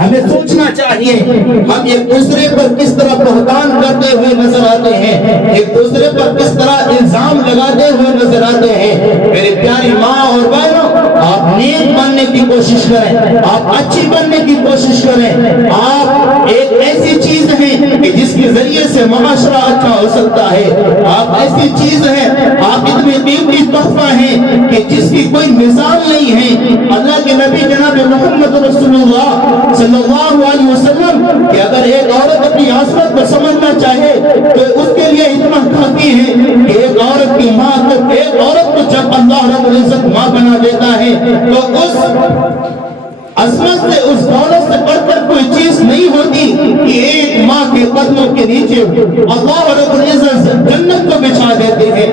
ہمیں سوچنا چاہیے ہم ایک دوسرے پر کس طرح بہتان کرتے ہوئے نظر آتے ہیں، ایک دوسرے پر کس طرح الزام لگاتے ہوئے نظر آتے ہیں۔ میری پیاری ماں اور بہنوں، آپ نیک بننے کی کوشش کریں، آپ اچھی بننے کی کوشش کریں۔ آپ ایک ایسی چیز ہیں کہ جس کے ذریعے سے معاشرہ اچھا ہو سکتا ہے، آپ ایسی چیز ہیں، آپ اتنے قیمتی تحفہ ہیں کہ جس کی کوئی مثال نہیں ہے۔ اللہ کے نبی جناب محمد رسول اللہ صلی اللہ علیہ وسلم کہ اگر ایک عورت اپنی عصمت کو سمجھنا چاہے تو اس کے لیے اتنا کافی ہے کہ ایک عورت کی ماں کو، ایک عورت کو جب اللہ رب العزت ماں بنا دیتا ہے تو اس عظمت سے، اس دولت سے بڑھ کر کوئی چیز نہیں ہوتی کہ ایک ماں کے قدموں کے نیچے اللہ رب العزت جنت کو بچھا دیتے ہیں۔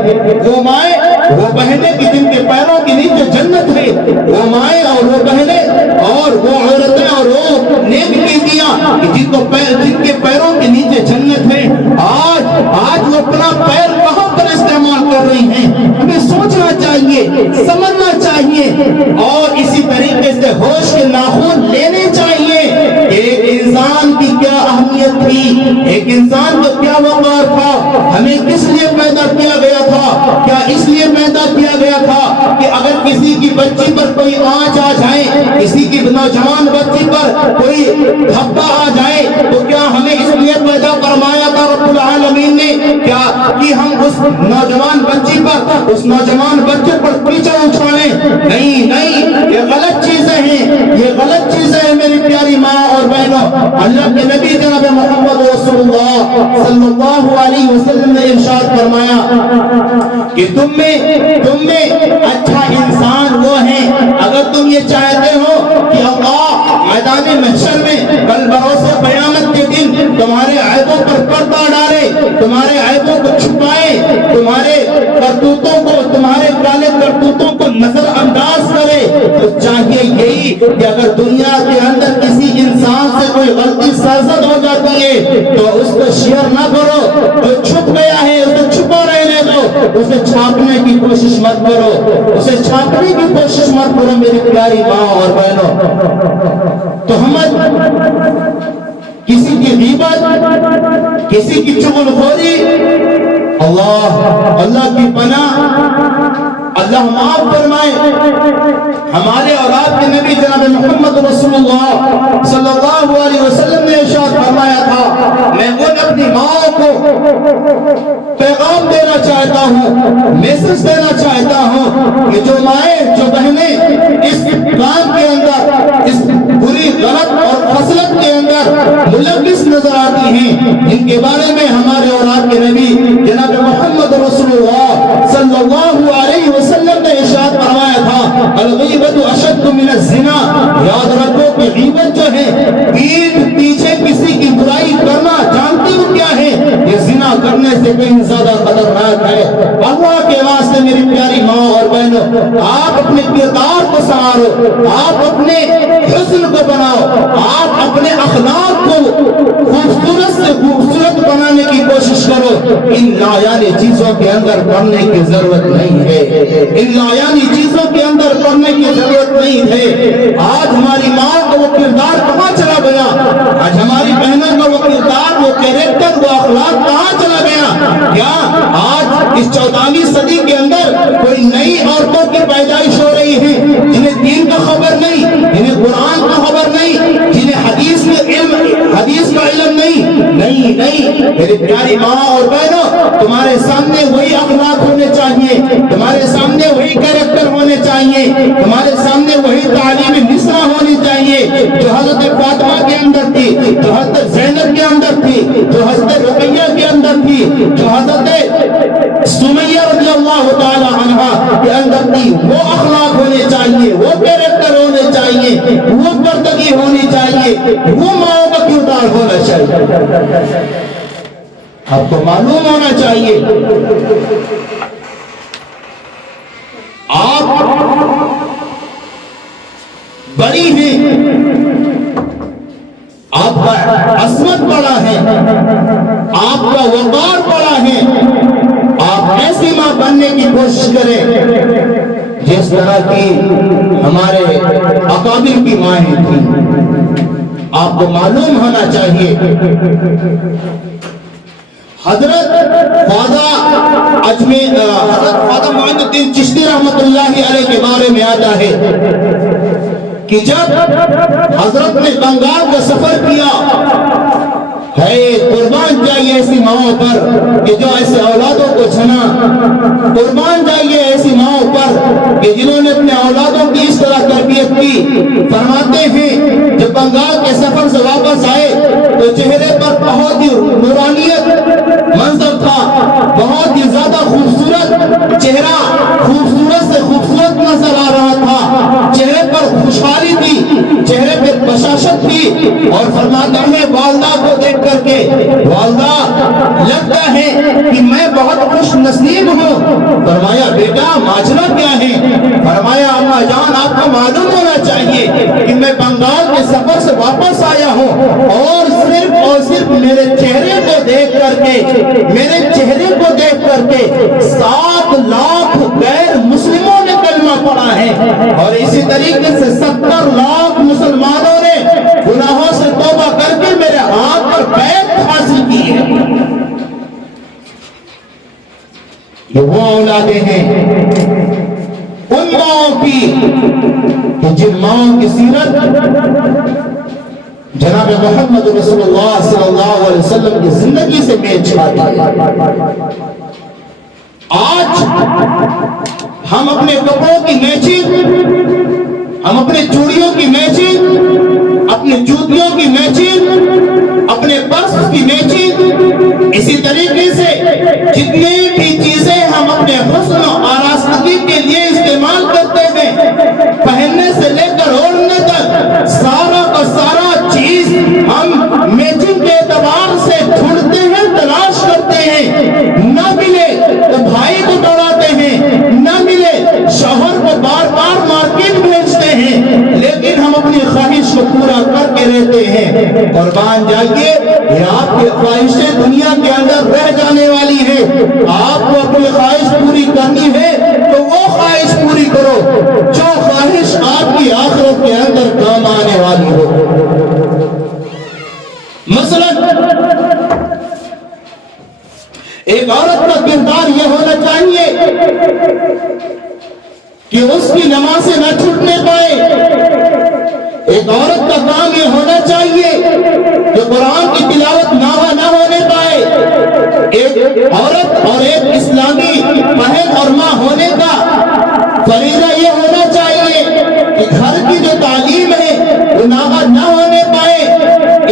وہ مائیں، وہ بہنیں کہ جن کے پیروں کے نیچے جنت ہے، وہ مائیں اور وہ بہنیں اور وہ عورتیں اور وہ نیک بیٹیاں کہ جن کے پیروں کے نیچے جنت ہے، آج وہ اپنا پیر کہاں پر استعمال کر رہی ہیں۔ ہمیں سوچنا چاہیے، سمجھنا چاہیے اور اسی طریقے سے ہوش کے ناخن لینے چاہیے۔ ایک انسان کی کیا اہمیت تھی، ایک انسان کو کیا وقار تھا، ہمیں کس لیے پیدا کیا گیا تھا، کیا اس لیے پیدا کیا گیا تھا کہ اگر کسی کی بچی پر کوئی آنچ آ جائے، کسی کی نوجوان بچی پر کوئی دھبا آ جائے تو کیا ہمیں اس لیے پیدا فرمایا تھا رب العالمین نے کیا کہ ہم اس نوجوان بچی پر، اس نوجوان بچے پر کیچڑ اچھالیں؟ نہیں، یہ غلط چیزیں ہیں، یہ غلط چیزیں ہیں میری پیاری ماں اور بہنوں۔ اللہ کے نبی جناب محمد رسول اللہ صلی اللہ علیہ وسلم نے ارشاد فرمایا کہ تم میں اچھا انسان وہ ہے اگر تم یہ چاہتے ہو کہ اللہ میدان محشر میں کل بروز قیامت کے دن تمہارے عیبوں پر پردہ ڈالے، تمہارے عیبوں کو چھپائے، تمہارے کرتوتوں کو، تمہارے کالے کرتوتوں کو نظر انداز کرے، تو چاہیے یہی کہ اگر دنیا کے اندر کسی انسان سے کوئی غلطی سرزد ہو جاتی ہے تو اس کو شیئر نہ کرو، جو چھپ گیا ہے اسے چھپا رہنے دو، اسے چھاپنے کی کوشش مت کرو، اسے چھاپنے کی کوشش مت کرو میری پیاری ماں اور بہنوں۔ تو ہم کسی کی غیبت، کسی کی چغل خوری، اللہ کی پناہ، اللہ معاف فرمائے۔ ہمارے اور آپ کے نبی جناب محمد رسول اللہ صلی اللہ علیہ وسلم نے ارشاد فرمایا تھا، میں ان اپنی ماں کو پیغام دینا چاہتا ہوں، میسج دینا چاہتا ہوں کہ جو مائیں، جو بہنیں اس کام کے اندر، اس بری غلط اور فضلت کے اندر ملوث نظر آتی ہیں، جن کے بارے میں ہمارے اور آپ کے نبی جناب محمد رسول اللہ صلی اللہ علیہ وسلم نے ارشاد فرمایا تھا، الغیبت اشد من الزنا، یاد رکھو کہ غیبت جو ہے پیٹھ پیچھے کسی کی برائی کرنا، جانتے ہو کیا ہے؟ یہ زنا کرنے سے کہیں زیادہ خطرناک ہے۔ اللہ کے واسطے میری پیاری ماں اور بہنوں، آپ اپنے کردار کو سنوارو، آپ اپنے حسن کو بناؤ، آپ اپنے اخلاق کو خوبصورت سے خوبصورت بنانے کی کوشش کرو۔ ان لایانی چیزوں کے اندر پڑھنے کی ضرورت نہیں ہے، ان لایانی چیزوں کے اندر پڑھنے کی ضرورت نہیں ہے۔ آج ہماری ماں کا وہ کردار کہاں چلا گیا؟ آج ہماری بہنوں کا وہ کردار، وہ کیریکٹر، وہ اخلاق کہاں چلا گیا؟ کیا آج اس 14ویں صدی کے اندر کوئی نئی عورتوں کی پیدائش ہو رہی ہے جنہیں دین کا خبر نہیں، جنہیں قرآن کا خبر نہیں، جنہیں حدیث کا علم نہیں؟ میری پیاری ماں اور بہنوں، تمہارے سامنے وہی اخلاق ہونے چاہیے، تمہارے سامنے وہی کیریکٹر ہونے چاہیے، تمہارے سامنے وہی تعلیم نساء ہونی چاہیے جو حضرت فاطمہ کے اندر تھی، جو حضرت زینب کے اندر تھی، جو حضرت رقیہ کے اندر تھی، جو حضرت سمیہ رضی اللہ تعالی عنہا کے اندر تھی۔ وہ اخلاق ہونے چاہیے، وہ کیریکٹر ہونے چاہیے، وہ پردگی ہونی چاہیے، وہ ماؤں کا کردار ہونا چاہیے۔ آپ کو معلوم ہونا چاہیے آپ بڑی ہیں، آپ کا عظمت بڑا ہے، آپ کا وقار بڑا ہے۔ آپ ایسی ماں بننے کی کوشش کریں جس طرح کی ہمارے اکابر کی مائیں تھیں۔ آپ کو معلوم ہونا چاہیے حضرت خواجہ معین الدین چشتی رحمت اللہ علیہ کے بارے میں آتا ہے کہ جب حضرت نے بنگال کا سفر کیا ہے قربان جائیے ایسی ماؤں پر کہ جو ایسے اولادوں کو چھنا، قربان جائیے ایسی ماؤں پر کہ جنہوں نے اپنے اولادوں کی اس طرح تربیت کی۔ فرماتے ہیں جب بنگال کے سفر سے واپس آئے تو چہرے پر بہت ہی نورانیت منظر تھا، بہت ہی زیادہ خوبصورت چہرہ، خوبصورت سے خوبصورت نظر آ رہا تھا، چہرے پر خوشحالی تھی، چہرے پر بشاشت تھی۔ اور فرماتا ہے والدہ کو دیکھ کر کے والدہ لگتا ہے کہ میں بہت خوش نصیب ہوں۔ فرمایا بیٹا ماجرا کیا ہے؟ فرمایا اما جان آپ کو معلوم ہونا چاہیے کہ میں بنگال کے سفر سے واپس آیا ہوں اور صرف میرے چہرے کو دیکھ کر کے، میرے چہرے کو دیکھ کر کے 7 لاکھ غیر مسلموں نے کلمہ پڑھا ہے اور اسی طریقے سے 70 لاکھ مسلمانوں نے گناہوں سے توبہ کر کے میرے ہاتھ پر بیعت حاصل کی ہے۔ یہ وہ اولادیں ہیں ان ماؤں کی کہ جن ماؤں کی سیرت جناب محمد رسول اللہ صلی اللہ علیہ وسلم کی زندگی سے میچ کھاتی ہے۔ آج ہم اپنے کپڑوں کی میچنگ، ہم اپنے چوڑیوں کی میچنگ، اپنے جوتیوں کی میچنگ، اپنے پرس کی میچنگ، اسی طریقے سے جتنی بھی چیزیں ہم اپنے حسن و آراستگی کے لیے استعمال کرتے ہیں، پہننے سے لے کر اوڑھنے تک سارا کا سارا چیز ہم میچنگ کے اعتبار سے ڈھونڈتے ہیں، تلاش کرتے ہیں، نہ ملے تو بھائی کو دوڑاتے ہیں، نہ ملے شوہر کو بار بار مارکیٹ بھیجتے ہیں، لیکن ہم اپنی خواہش کو پورا کر کے رہتے ہیں۔ قربان جائیے یہ آپ کی خواہشیں دنیا کے اندر رہ جانے والی ہے، آپ کو اپنی خواہش پوری کرنی ہے تو وہ خواہش پوری کرو جو خواہش آپ کی آخرت کے اندر کام آنے والی ہو۔ مثلا ایک عورت کا کردار یہ ہونا چاہیے کہ اس کی نمازیں نہ چھوٹنے پائے، ایک عورت کا کام یہ ہونا چاہیے کہ قرآن کی تلاوت نہ ہونے پائے، ایک عورت اور ایک اسلامی بہن اور ماں ہونے کا فریضہ یہ ہونا چاہیے کہ گھر کی جو تعلیم ہے وہ نہ ہونے پائے،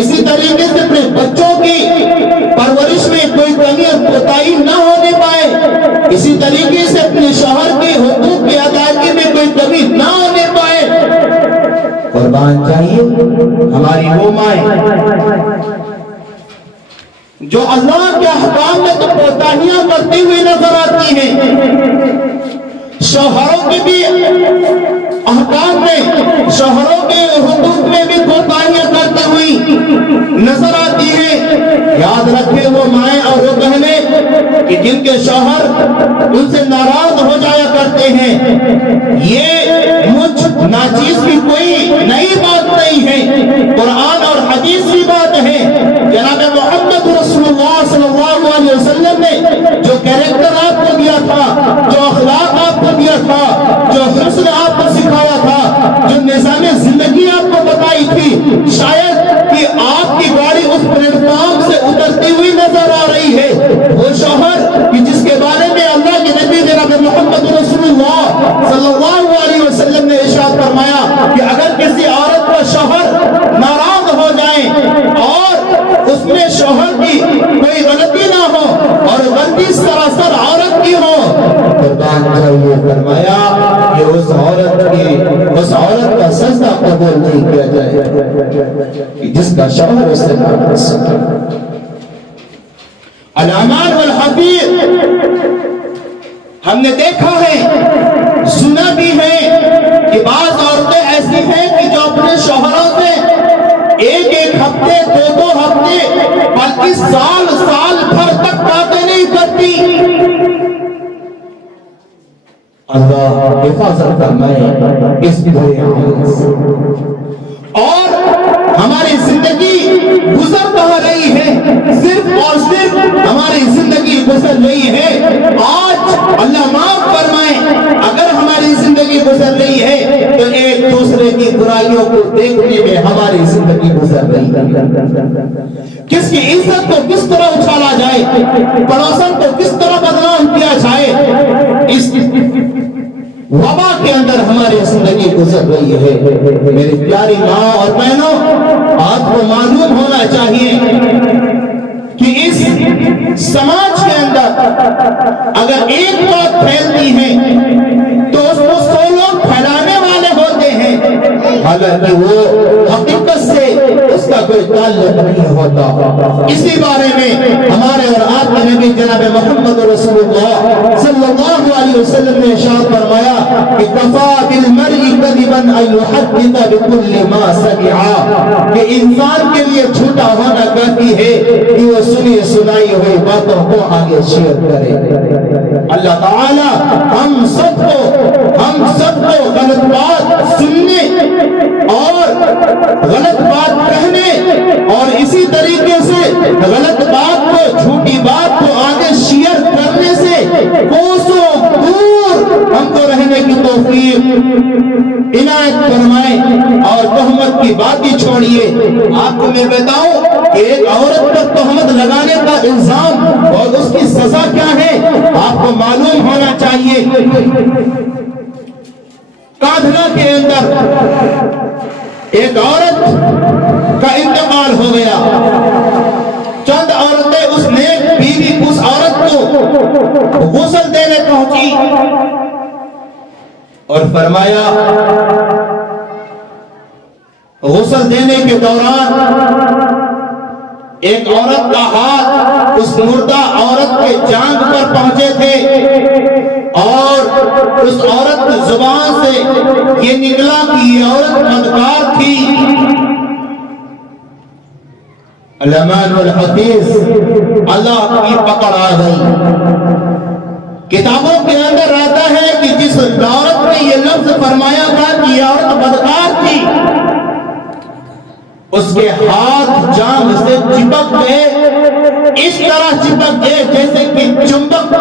اسی طریقے سے اپنے بچوں کی پرورش میں کوئی کمی اور کوتاہی نہ ہونے پائے، اسی طریقے سے اپنے شوہر کے حقوق کی ادائیگی میں کوئی کمی نہ ہونے پائے۔ قربان چاہیے ہماری وہ مائیں جو اللہ کے احکام میں تو کوتاہیاں کرتی ہوئی نظر آتی ہیں، شوہروں کے بھی احکام میں، شوہروں کے حقوق میں بھی کوتاہیاں کرتے ہوئی نظر آتی ہیں۔ یاد رکھیں وہ مائیں اور وہ بہنیں کہ جن کے شوہر ان سے ناراض ہو جایا کرتے ہیں، یہ مجھ ناچیز کی کوئی نئی بات نہیں ہے، قرآن اور حدیث کی بات ہے۔ جناب محمد رسول اللہ صلی اللہ علیہ وسلم نے جو کیریکٹر آپ کو دیا تھا، جو اخلاق آپ کو دیا تھا، جو حسن آپ کو سکھایا تھا، جو نظام زندگی آپ کو بتائی تھی، شاید کہ آپ کی گاڑی اس پلیٹ فارم سے اترتی ہوئی نظر آ رہی ہے، وہ شوہر کہ جس کے بارے میں اللہ کے نبی جناب محمد رسول اللہ صلی اللہ علیہ وسلم نے ارشاد فرمایا کہ اگر کسی عورت کا شوہر ناراض ہو جائے اور اس میں شوہر کی کوئی غلطی نہ ہو اور غلطی سراسر عورت کی ہو، قربان جائیے فرمایا کہ اس عورت کا سجدہ قبول نہیں کیا جائے جس کا شوہر اس سے ناراض ہے۔ الامان والحفیظ ہم نے دیکھا ہے، سنا بھی ہے کہ بعض عورتیں ایسی ہیں کہ جو اپنے شوہروں سے ایک ہفتے، دو ہفتے، بلکہ سال بھر تک باتیں نہیں کرتی۔ اللہ حفاظت فرمائے اس برے عمل سے۔ اور ہماری زندگی ہماری زندگی گزر رہی ہے، آج اللہ معاف فرمائے اگر ہماری زندگی گزر رہی ہے تو ایک دوسرے کی برائیوں کو دیکھنے میں ہماری زندگی گزر رہی ہے۔ کس کی عزت کو کس طرح اچھالا جائے، پڑوسن کو کس طرح بدنام کیا جائے، اس وبا کے اندر ہماری زندگی گزر رہی ہے۔ میری پیاری ماں اور بہنوں، آپ کو معلوم ہونا چاہیے کہ اس سماج کے اندر اگر ایک بات پھیلتی ہے تو اس کو 100 لوگ پھیلانے والے ہوتے ہیں، حالانکہ وہ حقیقت سے اس کا کوئی تعلق نہیں ہوتا۔ اسی بارے میں ہمارے اور آپ کے نبی جناب محمد رسول اللہ صلی اللہ علیہ وسلم نے ارشاد فرمایا کہ کفا بالمرء کذبا ان يحدث بكل ما سمع، کہ انسان کے لیے جھوٹا ہونا کافی ہے کہ وہ سنی سنائی ہوئی باتوں کو آگے شیئر کرے۔ اللہ تعالی ہم سب کو غلط بات سننے اور غلط بات کہنے اور اسی طریقے سے غلط بات کو، جھوٹی بات کو آگے شیئر کرنے سے کوسوں دور ہم کو رہنے کی توفیق عنایت فرمائے اور تہمت کی باتیں چھوڑیے۔ آپ کو میں بتاؤں کہ ایک عورت پر تہمت لگانے کا الزام اور اس کی سزا کیا ہے آپ کو معلوم ہونا چاہیے۔ کادھلا کے اندر ایک عورت کا انتقال ہو گیا، چند عورتیں اس نیک بیوی اس عورت کو غسل دینے پہنچی اور فرمایا، غسل دینے کے دوران ایک عورت کا ہاتھ اس مردہ عورت کے جانب پر پہنچے تھے اور اس عورت کی زبان سے یہ نکلا کہ یہ عورت بدکار تھی۔ علمان الحفیظ اللہ کی پکڑ آ گئی۔ کتابوں کے اندر آتا ہے کہ جس عورت نے یہ لفظ فرمایا تھا کہ یہ عورت بدکار تھی، اس کے ہاتھ جام سے چپک گئے، اس طرح چپک گئے جیسے کہ چمبک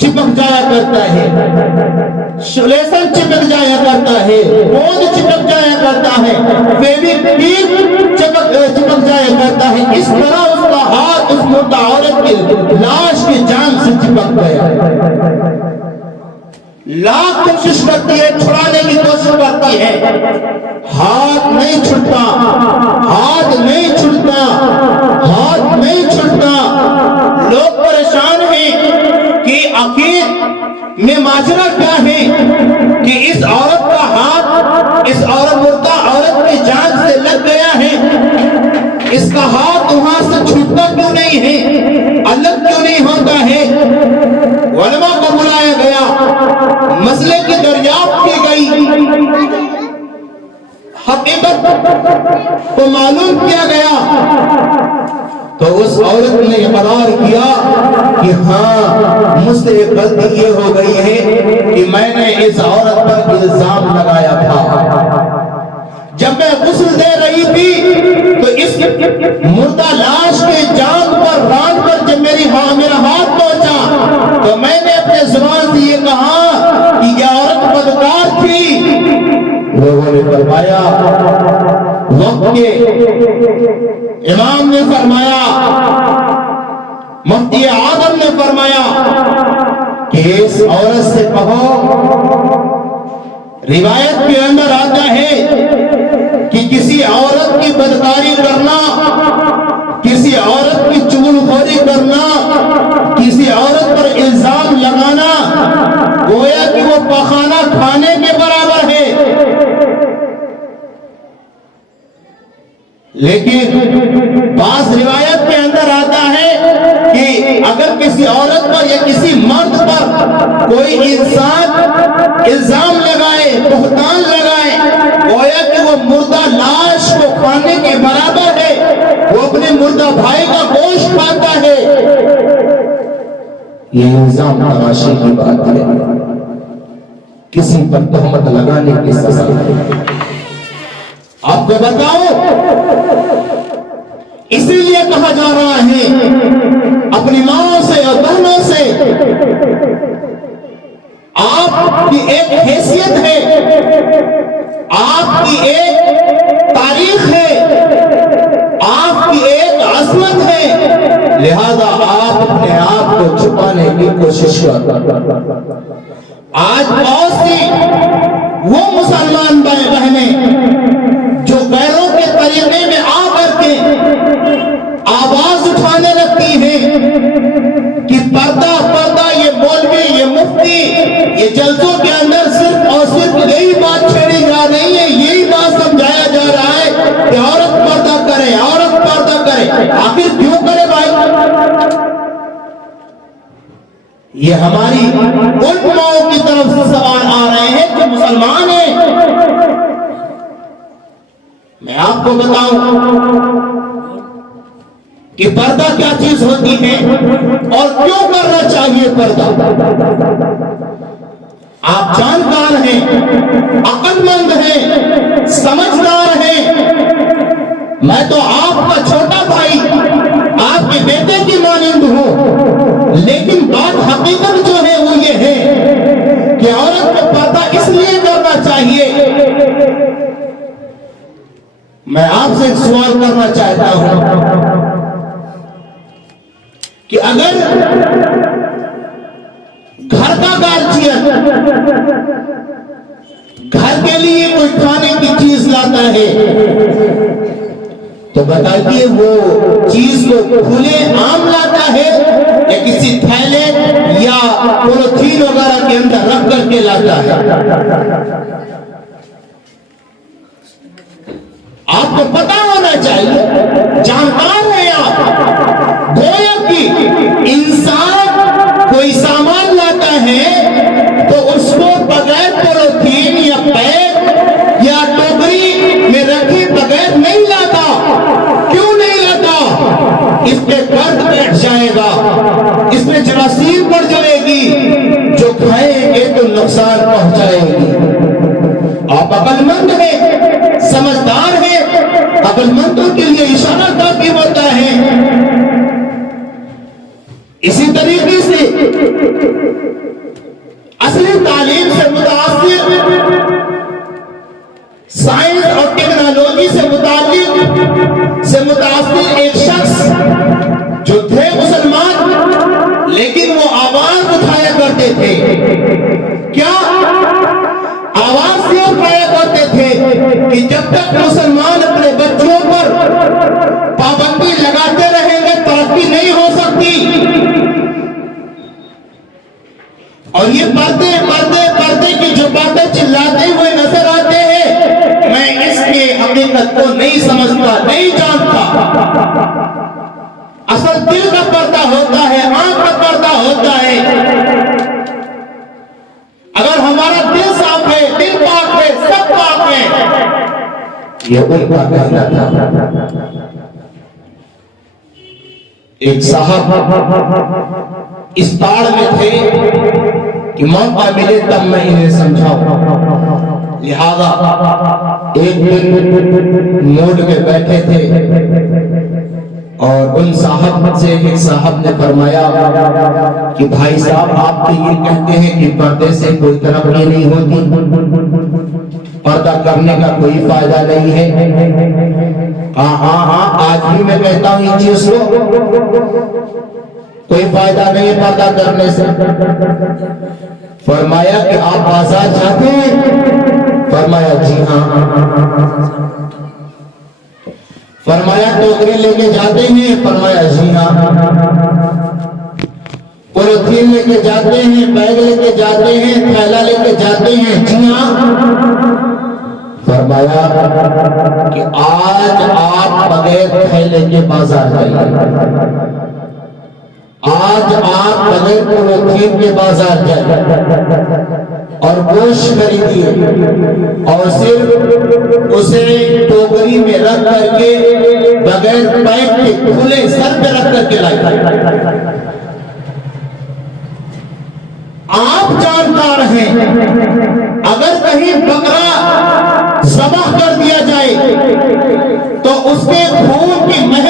چپک جایا کرتا ہے، شلیسن چپک جایا کرتا ہے، گوند چپک جایا کرتا ہے، فیویکوک چپک جایا کرتا ہے، اس طرح اس کا ہاتھ اس مردہ عورت کی لاش کے جام سے چپک گیا۔ لاکھ کوشش کرتی ہے، چھڑانے کی کوشش کرتی ہے، ہاتھ نہیں چھڑتا، ہاتھ نہیں چھڑتا، ہاتھ نہیں چھڑتا۔ لوگ پریشان ہیں کہ آخر میں ماجرا کیا ہے کہ اس عورت کا ہاتھ اس مردہ عورت کی جان سے لگ گیا ہے، اس کا ہاتھ وہاں سے چھوٹتا کیوں نہیں ہے، الگ کیوں نہیں ہوتا ہے۔ علماء کو بلایا گیا، مسئلے کی دریافت کی گئی، حقیقت کو معلوم کیا گیا تو اس عورت نے اقرار کیا کہ ہاں مجھ سے ایک غلطی یہ ہو گئی ہے کہ میں نے اس عورت پر الزام لگایا تھا۔ جب میں غسل دے رہی تھی تو اس مردہ لاش کے جان پر ران پر جب میرا ہاتھ پہنچا تو میں نے اپنے زبان سے یہ کہا کہ یہ عورت بدکار تھی۔ لوگوں نے فرمایا، وقت کے امام نے فرمایا، مفتی اعظم نے فرمایا کہ اس عورت سے کہو، روایت کے اندر آتا ہے کہ کسی عورت کی بدکاری کرنا، کسی عورت کی چغل خوری کرنا، کسی عورت پر الزام لگانا گویا کہ وہ پخانہ کھانے کے برابر ہے۔ لیکن بعض روایت کے اندر آتا ہے کہ اگر کسی عورت پر یا کسی مرد پر کوئی انسان الزام لگائے، بہتان لگائے، گویا کہ وہ مردہ لاش کو کھانے کے برابر ہے، وہ اپنے مردہ بھائی کا گوشت کھاتا ہے۔ یہ الزام تراشی کی بات ہے، کسی پر تہمت لگانے کی سزا ہے۔ آپ کو بتاؤ، اسی لیے کہا جا رہا ہے آپ کی ایک حیثیت ہے، آپ کی ایک تاریخ ہے، آپ کی ایک عظمت ہے، لہذا آپ اپنے آپ کو چھپانے کی کوشش کرتے ہیں۔ آج بہت سی وہ مسلمان بھائی بہنیں جو غیروں کے طریقے میں آ کر کے آواز اٹھانے لگتی ہیں کہ پردہ پردہ، یہ مولوی، یہ مفتی، یہ جلسوں کے اندر صرف اور صرف یہی بات چھیڑی جا رہی ہے، یہی بات سمجھایا جا رہا ہے کہ عورت پردہ کرے، عورت پردہ کرے۔ آخر کیوں کرے بھائی؟ یہ ہماری ان ماؤں کی طرف سے سوال آ رہے ہیں جو مسلمان ہیں۔ میں آپ کو بتاؤں کہ پردہ کیا چیز ہوتی ہے اور کیوں کرنا چاہیے پردہ۔ آپ جانکار ہیں، عقل مند ہیں، سمجھدار ہیں۔ میں تو آپ کا چھوٹا بھائی، آپ کے بیٹے کی مانند ہوں، لیکن بات حقیقت جو ہے وہ یہ ہے کہ عورت کو پردہ اس لیے کرنا چاہیے۔ میں آپ سے ایک سوال کرنا چاہتا ہوں کہ اگر گھر کا گارجین گھر کے لیے کوئی کھانے کی چیز لاتا ہے تو بتائیے وہ چیز کو کھلے عام لاتا ہے یا کسی تھیلے یا پولیتھین وغیرہ کے اندر رکھ کر کے لاتا ہے؟ آپ کو پتا ہونا چاہیے، جانکار ہیں آپ، گویا کہ انسان کوئی سامان لاتا ہے تو اس کو بغیر پولیتھین یا پیک یا ٹوکری میں رکھے بغیر نہیں لاتا۔ کیوں نہیں لاتا؟ اس پہ گرد بیٹھ جائے گا، اس میں جراثیم پڑ جائے گی، جو کھائیں گے تو نقصان پہنچائے گی۔ آپ عقل مند ہیں، سمجھدار ہیں، عقل مندوں کے لیے اشارہ کافی ہوتا ہے۔ اسی طریقے سے اصلی تعلیم سے متاثر، سائنس اور ٹیکنالوجی سے متاثر ایک شخص جو تھے مسلمان، لیکن وہ آواز اٹھایا کرتے تھے۔ کیا آواز سے اٹھایا کرتے تھے کہ جب تک مسلمان اپنے بچوں پر پابندی لگاتے رہیں گے ترقی نہیں ہو سکتی۔ اور یہ پردے پردے پردے کی جو باتیں چلاتے ہوئے نظر آتے ہیں، میں اس کی حقیقت کو نہیں سمجھتا، نہیں جانتا۔ اصل دل کا پردہ ہوتا ہے، آنکھ کا پردہ ہوتا ہے۔ اگر ہمارا دل صاف ہے، دل پاک ہے، سب پاک ہے۔ یہ ان کا کہنا تھا۔ ایک صاحب اس تاڑ میں تھے کہ موقع ملے تب میں انہیں سمجھاؤں، لہذا ایک دن موڑ کے بیٹھے تھے اور ان صاحب سے ایک صاحب نے فرمایا کہ بھائی صاحب آپ تو یہ کہتے ہیں کہ پردے سے کوئی ترقی نہیں ہوتی، پردہ کرنے کا کوئی فائدہ نہیں ہے۔ ہاں آج بھی میں کہتا ہوں یہ چیز کو، کوئی فائدہ نہیں ہے پردہ کرنے سے۔ فرمایا کہ آپ بازار جاتے ہیں؟ فرمایا جی ہاں۔ فرمایا ٹوکری لے کے جاتے ہیں؟ فرمایا جی ہاں۔ پولیتھین لے کے جاتے ہیں، بیگ لے کے جاتے ہیں، تھیلا لے کے جاتے ہیں؟ جی ہاں۔ فرمایا کہ آج آپ بغیر تھیلے کے بازار جائیے، آج آپ بغیر پولیتھین کے بازار جائیے اور گوشت خریدیے اور صرف اسے ٹوکری میں رکھ کر کے بغیر پیک کے کھلے سر پہ رکھ کر کے لائیے۔ آپ جانکار ہیں اگر کہیں بکرا ذبح کر دیا جائے تو اس کے خون کی مہک